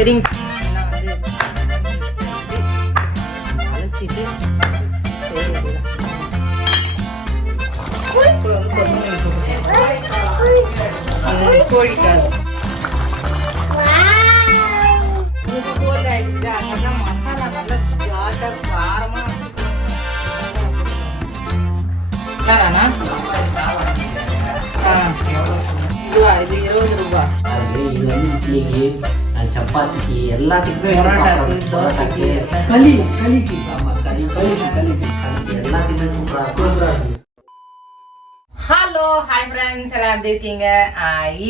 சரிங்க வந்து கோல்ட் ஆயிடுச்சு அதனால மசாலா நல்லா ஜாட்டா காரமா என்னடாண்ணா? ஆ இதுவா இது இருபது ரூபா. அது இது வந்து இட்லிக்கு அஹ் சப்பாத்திக்கு எல்லாத்துக்குமே இது பரோட்டாக்கு, ஹலோ ஹாய் ஃப்ரெண்ட்ஸ் எல்லாம் எப்படி இருக்கீங்க?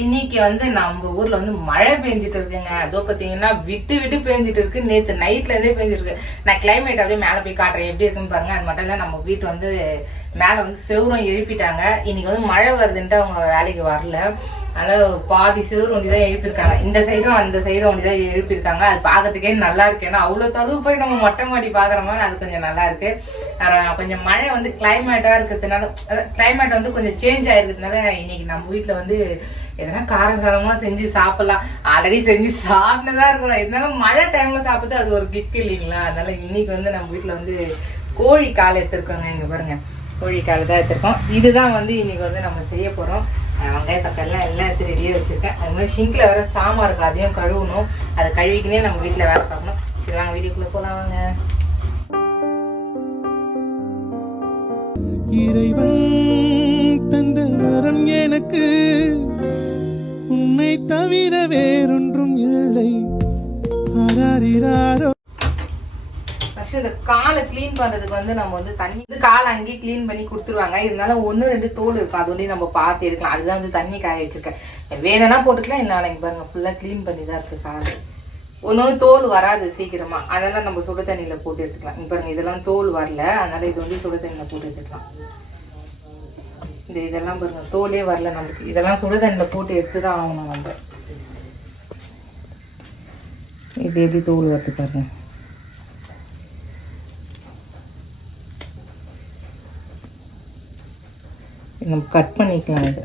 இன்னைக்கு வந்து நம்ம ஊர்ல வந்து மழை பெஞ்சிட்டு இருக்குங்க. அதோ பார்த்தீங்கன்னா விட்டு விட்டு பெஞ்சிட்டு இருக்கு. நேற்று நைட்ல இருந்தே பெஞ்சிருக்கு நான் கிளைமேட் அப்படியே மேலே போய் காட்டுறேன். எப்படி இருக்குன்னு பாருங்க. அது மட்டும் இல்லை நம்ம வீட்டு வந்து மேலே வந்து செவரும் எழுப்பிட்டாங்க. இன்னைக்கு வந்து மழை வருதுன்ட்டு அவங்க வேலைக்கு வரல. அதனால பாதி செவரு ஒண்டி தான் எழுப்பியிருக்காங்க. இந்த சைடும் அந்த சைடும் ஒண்டி தான் எழுப்பியிருக்காங்க. அது பார்க்கறதுக்கே நல்லா இருக்கு. ஏன்னா அவ்வளோ தளவு போய் நம்ம மொட்டை மாடி பார்க்குற மாதிரி அது கொஞ்சம் நல்லா இருக்கு. கொஞ்சம் மழை வந்து கிளைமேட்டாக இருக்கிறதுனால கிளைமேட் வந்து கொஞ்சம் சேஞ்ச் ஆயிருக்கிறதுனால இன்னைக்கு நம்ம வீட்டில் வந்து எதனா காரம் சாரமாக செஞ்சு சாப்பிட்லாம். ஆல்ரெடி செஞ்சு சாப்பிட்டுதான் இருக்கணும். இருந்தாலும் மழை டைம்ல சாப்பிட்டு அது ஒரு கிஃப்ட் இல்லைங்களா? அதனால இன்னைக்கு வந்து நம்ம வீட்டில் வந்து கோழி கால் எடுத்துருக்கோங்க இங்க பாருங்க. கோழி கால் தான் எடுத்திருக்கோம். இதுதான் வந்து இன்னைக்கு வந்து நம்ம செய்ய போறோம். வெங்காய தக்காளிலாம் எல்லாம் எடுத்து ரெடியாக வச்சுருக்கேன். அது மாதிரி ஷிங்கில் வேறு சாமா இருக்கும் அதையும் கழுவணும். அதை கழுவிக்கினே நம்ம வீட்டில் வேலை பார்க்கணும். சரி வாங்க வீடியோக்குள்ளே போகலாம் வாங்க. இறைவன் தந்த வரம் எனக்கு. உன்னை தவிர வேறொன்றும் இல்லை. ஆராரிராரோ ஃபர்ஸ்ட் இந்த காலை க்ளீன் பண்றதுக்கு வந்து நம்ம வந்து தண்ணி வந்து காலை அங்கேயே க்ளீன் பண்ணி கொடுத்துருவாங்க. இருந்தாலும் ஒன்று ரெண்டு தோல் இருக்கும் அது ஒன்றே நம்ம பார்த்து எடுக்கலாம். அதுதான் வந்து தண்ணி காய வச்சிருக்கேன். வேணும்னா போட்டுக்கலாம் இல்லை நாளைக்கு பாருங்க ஃபுல்லாக க்ளீன் பண்ணி தான் இருக்கு காலை. ஒன்று தோல் வராது சீக்கிரமாக அதெல்லாம் நம்ம சுடு தண்ணியில் போட்டு எடுத்துக்கலாம். இப்போ இதெல்லாம் தோல் வரல. அதனால் இது வந்து சுடு தண்ணியில் போட்டு எடுத்துக்கலாம். இந்த இதெல்லாம் பாருங்கள் தோலே வரல நமக்கு இதெல்லாம் சுடு தண்ணியில் போட்டு எடுத்து தான் ஆகணும் நம்ம. இது எப்படி தோல் வருது பாருங்க. நம்ம கட் பண்ணிக்கலாம் இதை.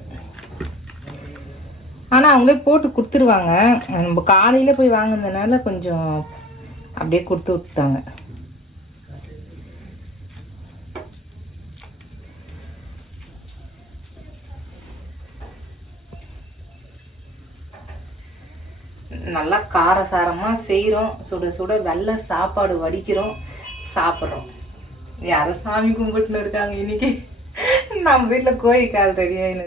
ஆனால் அவங்களே போட்டு கொடுத்துருவாங்க. நம்ம காலையில் போய் வாங்கினதுனால கொஞ்சம் அப்படியே கொடுத்து விட்டாங்க நல்லா காரசாரமாக செய்கிறோம் சுட சுட வெள்ளை சாப்பாடு வடிக்கிறோம். சாப்பிட்றோம். யாரும் சாமி கும்பிட்டுன்னு இருக்காங்க இன்னைக்கு. நம்ம வீட்டில் கோழிக்கால் ரெடியாகினு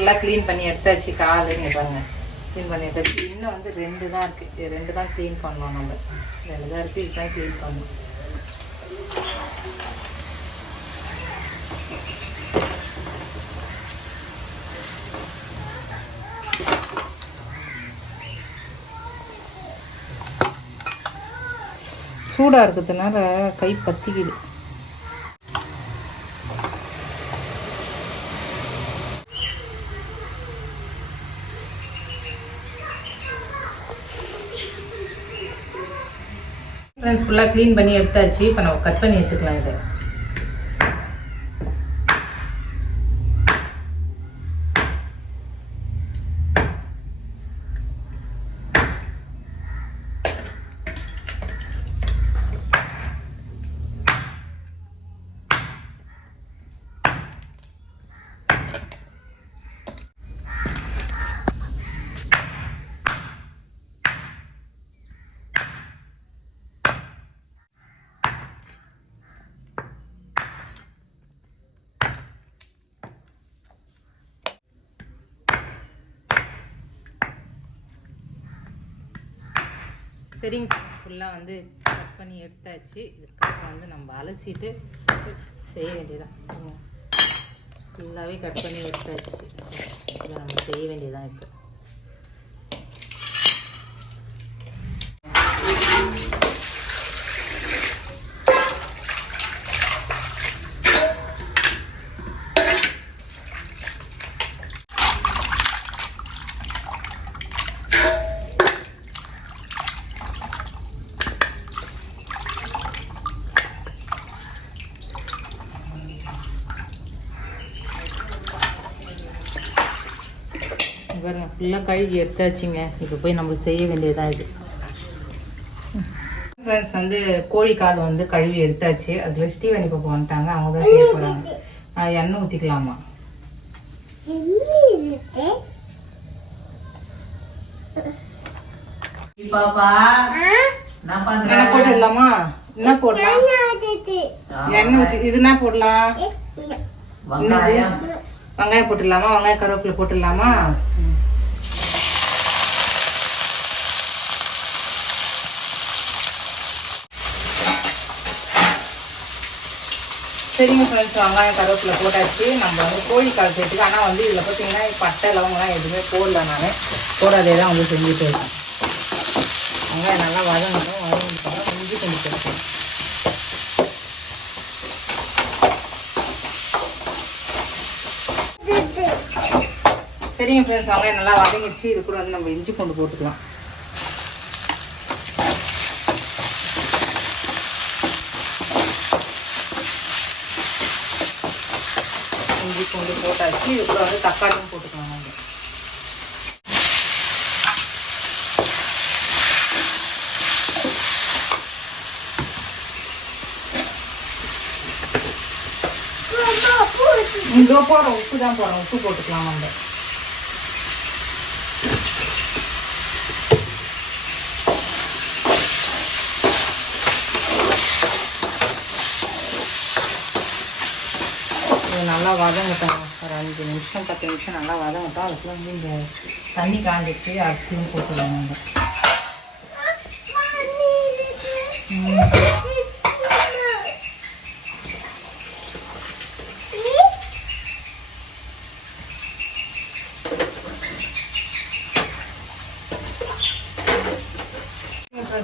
ஃபுல்லாக க்ளீன் பண்ணி எடுத்தாச்சு கால் பாருங்கள் க்ளீன் பண்ணி எடுத்தாச்சு இன்னும் வந்து ரெண்டு தான் இருக்குது ரெண்டு தான் க்ளீன் பண்ணோம் நம்ம. ரெண்டு தான் இருக்குது இதுதான் க்ளீன் பண்ணணும். சூடாக இருக்கிறதுனால கை பற்றிக்குது ஃப்ரெண்ட்ஸ் ஃபுல்லாக க்ளீன் பண்ணி எடுத்தாச்சு. இப்போ நம்ம கட் பண்ணி எடுத்துக்கலாம் இதை. சரிங்க ஃபுல்லாக வந்து கட் பண்ணி எடுத்தாச்சு. இதுக்கப்புறம் வந்து நம்ம அலசிட்டு செய்ய வேண்டியதான் ஃபுல்லாகவே கட் பண்ணி எடுத்தாச்சு. நம்ம செய்ய வேண்டியதான் இப்போ பாருங்க ஃபுல்லாக கழுவி எடுத்தாச்சுங்க. இப்போ போய் நம்ம செய்ய வேண்டியதாக இது. ஃப்ரெண்ட்ஸ் வந்து கோழி கால் வந்து கழுவி எடுத்தாச்சு. அதில் ஸ்டீவன் இப்போ வந்துட்டாங்க. அவங்க தான் செய்ய போகிறாங்க எண்ணெய் ஊற்றிக்கலாமா பாப்பா. என்ன என்ன போட்டுடலாமா? என்ன போடலாம்? எண்ணெய் ஊற்றி இது என்ன போடலாம்? வெங்காயம். வெங்காயம் போட்டுடலாமா? வெங்காயம் கருவேப்பிலை போட்டுடலாமா? சரிங்க ஃப்ரெண்ட்ஸ் வெங்காயம் கருவேப்பிலை போட்டாச்சு. நம்ம வந்து கோழி கால் சேர்த்துக்கு. ஆனால் வந்து இதில் பார்த்தீங்கன்னா பட்டை லவங்கெலாம் எதுவுமே போடல நான். போடாதே தான் வந்து செஞ்சுட்டு இருக்கேன். வெங்காயம் நல்லா வதங்கணும் வதங்கிட்டு இஞ்சி கொஞ்சம் போட்டுக்கலாம். சரிங்க ஃப்ரெண்ட்ஸ் வெங்காயம் நல்லா வதங்கிடுச்சு. இது கூட வந்து நம்ம இஞ்சி பூண்டு போட்டுக்கலாம். இஞ்சி பூண்டு போட்டாச்சு. இது வந்து தக்காளியும் போட்டுக்கலாம் நம்ம இதோ போடுறோம். உப்பு தான் போடுறோம். உப்பு போட்டுக்கலாம் நம்ம இது நல்லா வதங்கட்டும் ஒரு அஞ்சு நிமிஷம் பத்து நிமிஷம் நல்லா வதங்கட்டும் அதுக்குள்ள வந்து இந்த தண்ணி காஞ்சிச்சு அரிசியும் போட்டுருவோம்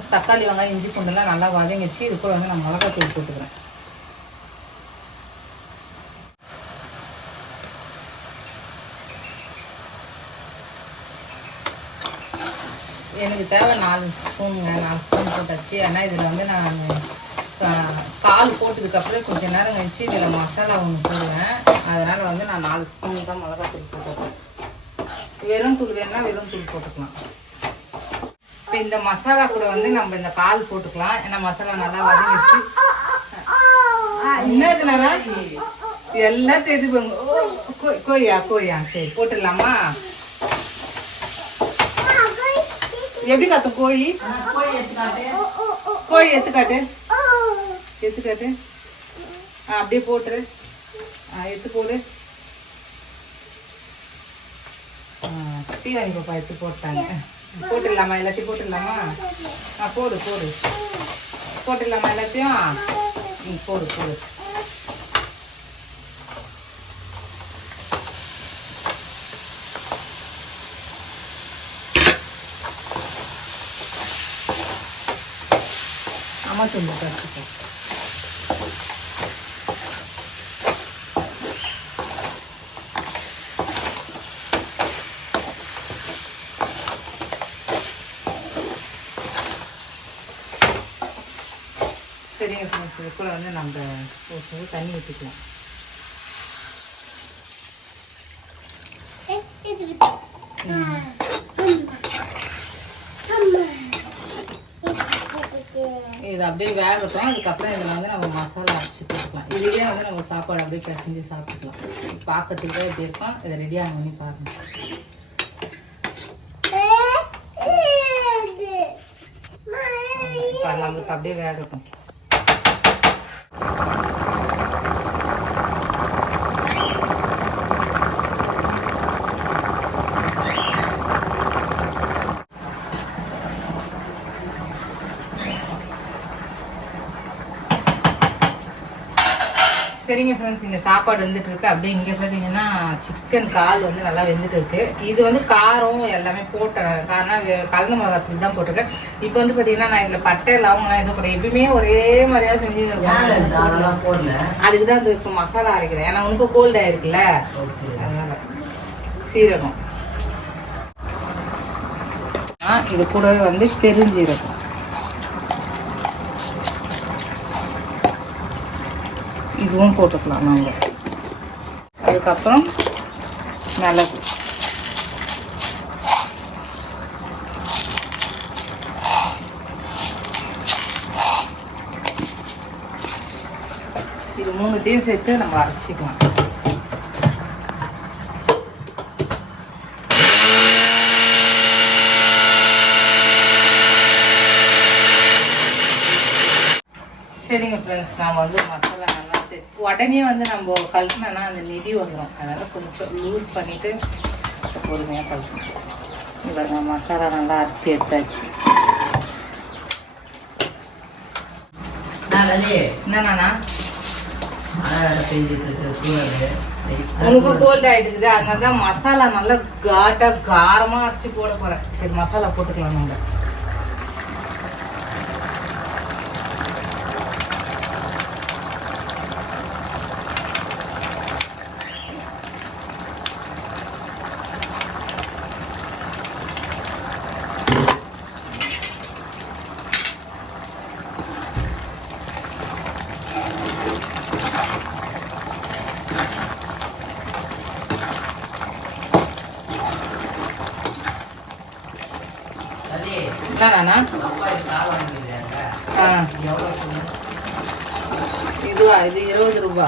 தக்காளி வெங்காயம் இஞ்சி பூண்டுலாம் நல்லா வதங்கிச்சு இது கூட வந்து நான் மிளகாத்தூள் போட்டுக்கிறேன் எனக்கு தேவை நாலு ஸ்பூனுங்க நாலு ஸ்பூன் போட்டாச்சு. ஏன்னா இதில் வந்து நான் கால் போட்டதுக்கப்புறம் கொஞ்சம் நேரம் கழிச்சு இதில் மசாலா ஒன்று போடுவேன். அதனால் வந்து நான் நாலு ஸ்பூன் தான் மிளகா தூள் போட்டுக்கிறேன் வெறும் தூள் வேணும்னா வெறும் தூள் போட்டுக்கலாம். இப்போ இந்த மசாலா கூட வந்து நம்ம இந்த கால் போட்டுக்கலாம். ஏன்னா மசாலா நல்லா வதங்கிச்சு என்னதுனால எல்லாத்தையும் இது பண்ணுங்க கோயா கோயா. சரி போட்டுடலாமா? எப்படி கத்தும் கோழி? கோழி எடுத்துக்காட்டு. கோழி எடுத்துக்காட்டு. எடுத்துக்காட்டு ஆ அப்படியே போட்டுரு. ஆ எடுத்து போடு. ஆ பாப்பா எடுத்து போட்டாங்க. போட்டுடலாமா? எல்லாத்தையும் போட்டுடலாமா? ஆ போடு போடு. போட்டுடலாமா எல்லாத்தையும்? ம் போடு. போடு அம்மா சொல்லு கற்றுக்கோ சரிங்க ஃப்ரெண்ட்ஸ் இதுக்குள்ள வந்து நம்ம ஒரு சொல்லி தண்ணி ஊற்றிக்கலாம் இது அப்படியே வேகட்டும் அதுக்கப்புறம் இதில் வந்து நம்ம மசாலா அரைச்சி போட்டுக்கலாம் இதுலேயே வந்து நம்ம சாப்பாடு அப்படியே பிசைஞ்சு சாப்பிட்டுக்கலாம் பார்க்கறதுக்கு தான் எப்படி இருக்கும் இதை ரெடியாக பண்ணி பாருங்க இப்போ நம்மளுக்கு அப்படியே வேகட்டும் சரிங்க ஃப்ரெண்ட்ஸ் இந்த சாப்பாடு வந்துட்டு இருக்கு. அப்படியே இங்கே பார்த்தீங்கன்னா சிக்கன் கால் வந்து நல்லா வெந்துட்டு இருக்கு. இது வந்து காரம் எல்லாமே போட்டேன் காரணம் கலந்த மிளகாத்தூள் தான் போட்டிருக்கேன். இப்போ வந்து பார்த்தீங்கன்னா நான் இதில் பட்டை லவங்கலாம் எதுவும் போட எப்பயுமே ஒரே மாதிரியா செஞ்சு யார் இது? அதெல்லாம் போடல. அதுக்கு தான் இந்த மசாலா அரைக்கிறேன். ஏன்னா உனக்கு கோல்ட் ஆயிருக்குல்ல அதனால. சீரகம். இது கூடவே வந்து பெருஞ்சீரகம். இதுவும் போட்டுக்கலாம் நாங்கள் அதுக்கப்புறம் மிளகு. இது மூணுத்தையும் சேர்த்து நம்ம அரைச்சிக்கலாம். சரிங்க ஃப்ரெண்ட்ஸ் நான் வந்து மசாலா நல்லா உடனே வந்து நம்ம கலக்கினோன்னா அந்த நெடி வந்துடும் அதனால் கொஞ்சம் லூஸ் பண்ணிவிட்டு பொறுமையாக கலக்கணும் பாருங்க மசாலா நல்லா அரைச்சி எடுத்தாச்சு. என்னண்ணா? உனக்கு கோல்ட் ஆயிட்டுக்குது அதனால தான் மசாலா நல்லா காட்டா காரமா அரைச்சி போட போறேன். சரி மசாலா போட்டுக்கலாம் நம்ம. என்னண்ணா ஆ. இதுவா? இது இருபது ரூபா.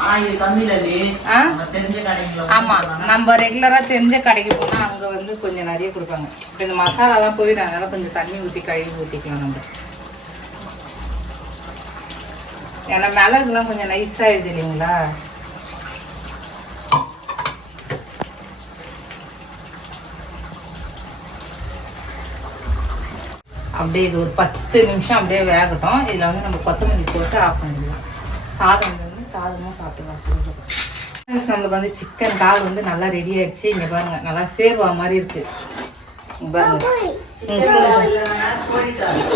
ஆ இது கம்மியில் இல்லையே ஆ? நம்ம தெரிஞ்ச கடைங்கள ஆமா. நம்ம ரெகுலரா தெரிஞ்ச கடைக்கு போனா அங்க வந்து கொஞ்சம் நிறைய கொடுப்பாங்க. இப்ப இந்த மசாலாலாம் போயிடும் அதனால கொஞ்சம் தண்ணி ஊத்தி கழுவி ஊத்திக்கலாம் நம்ம. ஏன்னா மிளகுலாம் கொஞ்சம் நைஸா ஆயிடுது இல்லைங்களா? அப்படியே இது ஒரு பத்து நிமிஷம் அப்படியே வேகட்டும். இதில் வந்து நம்ம கொத்தமல்லி போட்டு ஆஃப் பண்ணிடலாம். சாதம் வந்து சாதமாக சாப்பிடலாம் சொல்லுறது நம்மளுக்கு வந்து சிக்கன் கால் வந்து நல்லா ரெடி ஆயிடுச்சு. இங்கே பாருங்க நல்லா சேர்வா மாதிரி இருக்கு. இங்க பாருங்க.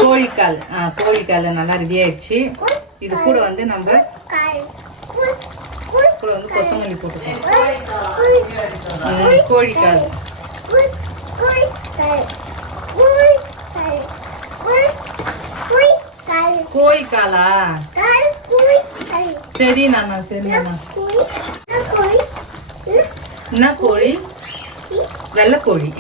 கோழிக்கால். ஆ கோழிக்கால் நல்லா ரெடி ஆயிடுச்சு. இது கூட வந்து நம்ம கூட வந்து கொத்தமல்லி போட்டுக்கலாம். கோழிக்கால். கோழிக்காலா சரி நானா சரி நானா என்ன கோழி வெள்ளை கோழி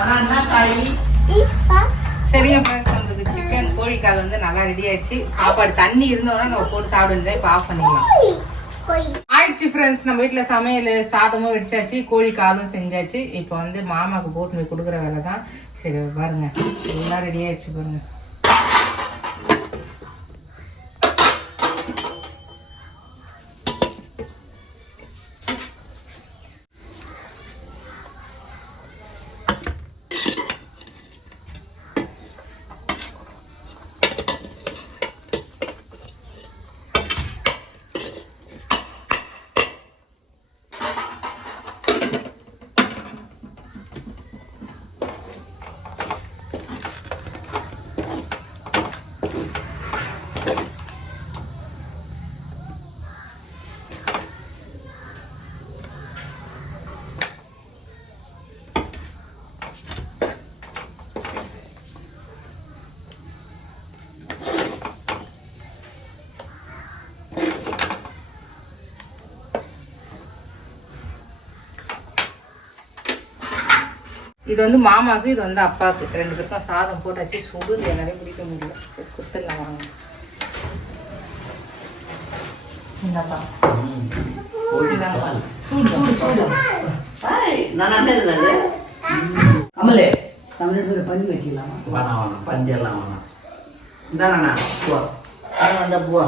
ஆனால் என்ன காய் சரிங்க ஃப்ரெண்ட்ஸ் நம்மளுக்கு சிக்கன் கோழிக்கால் வந்து நல்லா ரெடி ஆயிடுச்சு. சாப்பாடு தண்ணி இருந்தோம்னா நம்ம போட்டு சாப்பிட வேண்டியதை இப்போ ஆஃப் பண்ணிக்கலாம். ஆயிடுச்சு ஃப்ரெண்ட்ஸ் நம்ம வீட்டில் சமையல் சாதமும் வெடிச்சாச்சு கோழி காலும் செஞ்சாச்சு. இப்போ வந்து மாமாவுக்கு போட்டு போய் கொடுக்குற வேலை தான் சரி பாருங்க. எல்லாம் ரெடி ஆயிடுச்சு பாருங்க. இது வந்து மாமாவுக்கு இது வந்து அப்பாவுக்கு. ரெண்டு பேருக்கும் சாதம் போட்டாச்சு. சுடுது என்னாலே பிடிக்க முடியல. சரி கொடுத்துடலாம் வாங்க. இந்தாங்க. சூடு சூடு சூடு. கமலே தமிழ் பேர் பந்தி வச்சுக்கலாமா? வேணாம் வேணாம் பஞ்செல்லாம் வேணாம் இந்தாண்ணா பூவா அதான் வந்தா பூவா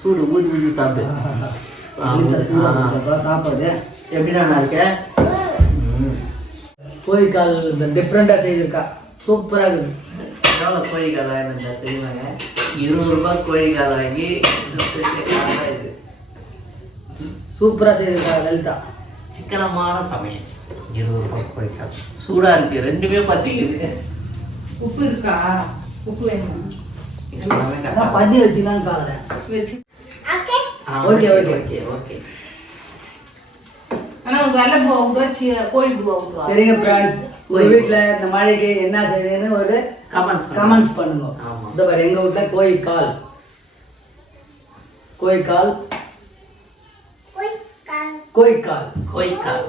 சூடு ஊதி ஊதி சாப்பிடு. எப்படிண்ணா இருக்க. கோழிக்கால் டிஃப்ரெண்டாக செய்திருக்கா. சூப்பராக இருக்குது. எவ்வளோ கோழிக்கால் இருந்தா தெரியுமாங்க? இருபது ரூபாய் கோழிக்கால் வாங்கி இது. சூப்பராக செய்திருக்கா லலிதா. சிக்கனமான சமையல். இருபது ரூபாய் கோழிக்கால் சூடாக இருக்கு ரெண்டுமே பத்திக்குது உப்பு இருக்கா? உப்பு வேணுமா? பந்தி வச்சுக்கலான்னு பார்க்குறேன். Okay okay. ஓகே ஓகே ஆனா வெள்ளை பூவா விடுவா சி- கோழி பூவா விடுவா சரிங்க ஃப்ரெண்ட்ஸ் ஒரு வீட்டில் இந்த மழைக்கு என்ன செய்யுதுன்னு ஒரு கமெண்ட்ஸ் கமெண்ட்ஸ் பண்ணுங்க. ஆமா. இந்த பாரு எங்கள் வீட்டில் கோழிக்கால் கோய்க்கால் கோய்க்கால்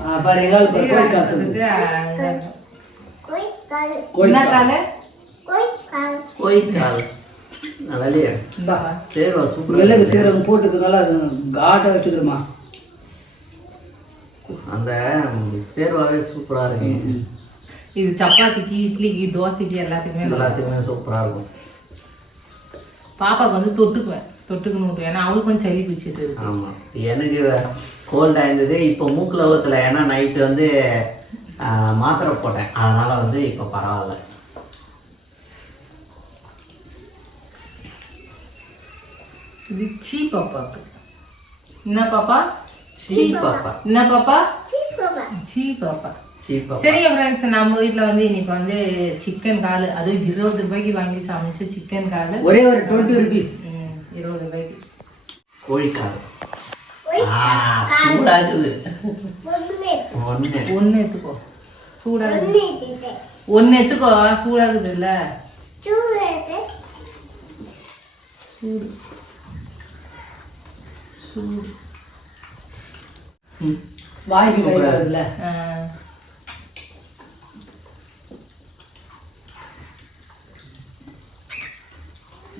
ஆ, பாரு எங்காவது பாரு கோய்க்கால் என்ன கோய்க்கால் காலு? கோய்க்கால் நல்லலையே இந்தா. சேர்வா சூப்பர் மிளகு சீரகம் போட்டுக்கு நல்லா காட்டை வச்சுக்கிறோமா? அந்த சேர்வாவே சூப்பரா இருக்கு இது சப்பாத்திக்கு இட்லிக்கு தோசைக்கு எல்லாத்துக்குமே எல்லாத்துக்குமே சூப்பரா இருக்கும். பாப்பாக்கு வந்து தொட்டுக்குவேன். தொட்டுக்கணும் ஏன்னா அவளுக்கு கொஞ்சம் சளி பிடிச்சிட்டு இருக்கு. ஆமா. எனக்கு கோல்ட் ஆயிருந்தது இப்போ மூக்குல ஊத்துல. ஏன்னா நைட்டு வந்து மாத்திரை போட்டேன். அதனால வந்து இப்போ பரவாயில்ல. இது சீ பாப்பாக்கு. என்ன பாப்பா? சீ பாப்பா என்ன பாப்பா சீ பாப்பா சீ பாப்பா சரிங்க ஃப்ரெண்ட்ஸ் நம்ம வீட்ல வந்து இன்னைக்கு வந்து சிக்கன் கால் அதுவும் இருபது ரூபாய்க்கு வாங்கி சமைச்ச சிக்கன் கால். ஒரே ஒரு டுவெண்ட்டி ருபீஸ் இருபது ரூபாய்க்கு. கோழிக்கால். ஆ, சூடாகுது. ஒண்ணு ஒன்று எடுத்துக்கோ. சூடாகுது. ஒன்று எடுத்துக்கோ சூடாகுது இல்ல? சூடு. சூடு. ம். வாங்கி வைக்கிறதுல ஆ.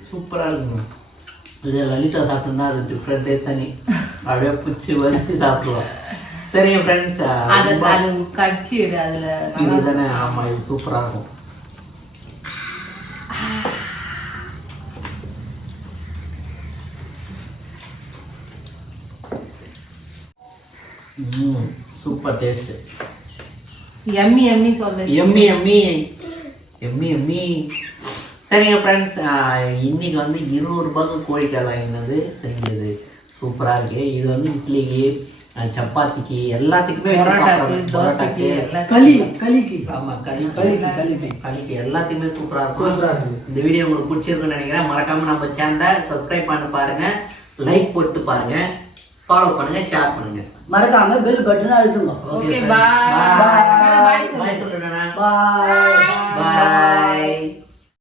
சூப்பரா இருக்குங்க. இது லலிதா சாப்பிட்டுருந்தா அது டிஃப்ரெண்ட்டே தனி. அப்படியே பிடிச்சி வலிச்சு சாப்பிடுவோம் சரிங்க ஃப்ரெண்ட்ஸ் அது அது கட்சி அதுல இது தானே? ஆமா இது சூப்பரா இருக்கும். சூப்பர் டேஸ்ட் எம்மி எம்மி சொல்லு. எம்மி எம்மி. எம்மி எம்மி. சரிங்க ஃப்ரெண்ட்ஸ் இன்னைக்கு வந்து இருபது ரூபாய்க்கு கோழிக்கால் வாங்கினது செஞ்சது. சூப்பராக இருக்கு. இது வந்து இட்லிக்கு சப்பாத்திக்கு எல்லாத்துக்குமே பரோட்டாக்கு. களி களிக்கு. ஆமா களி களிக்கு களிக்கு. களிக்கு. எல்லாத்துக்குமே சூப்பரா சூப்பரா இருக்கும். இருக்கு. இந்த வீடியோ உங்களுக்கு பிடிச்சிருக்குன்னு நினைக்கிறேன். மறக்காம நம்ம சேனலை சப்ஸ்கிரைப் பண்ணி பாருங்க. லைக் போட்டு பாருங்க. ஃபாலோ பண்ணுங்க ஷேர் பண்ணுங்க. மறக்காம பெல் பட்டன் அழுத்துங்க. ஓகே. பாய். பாய் பாய் சொல்லுறேன் பாய் பாய்